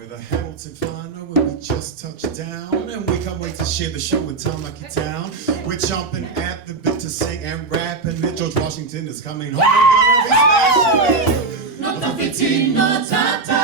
With a Hamilton final where we just touched down, and we can't wait to share the show with Tāmaki Town. We're chomping at the bit to sing and rap, and George Washington is coming home. We're gonna be smashing it. No tawhiti, no tata.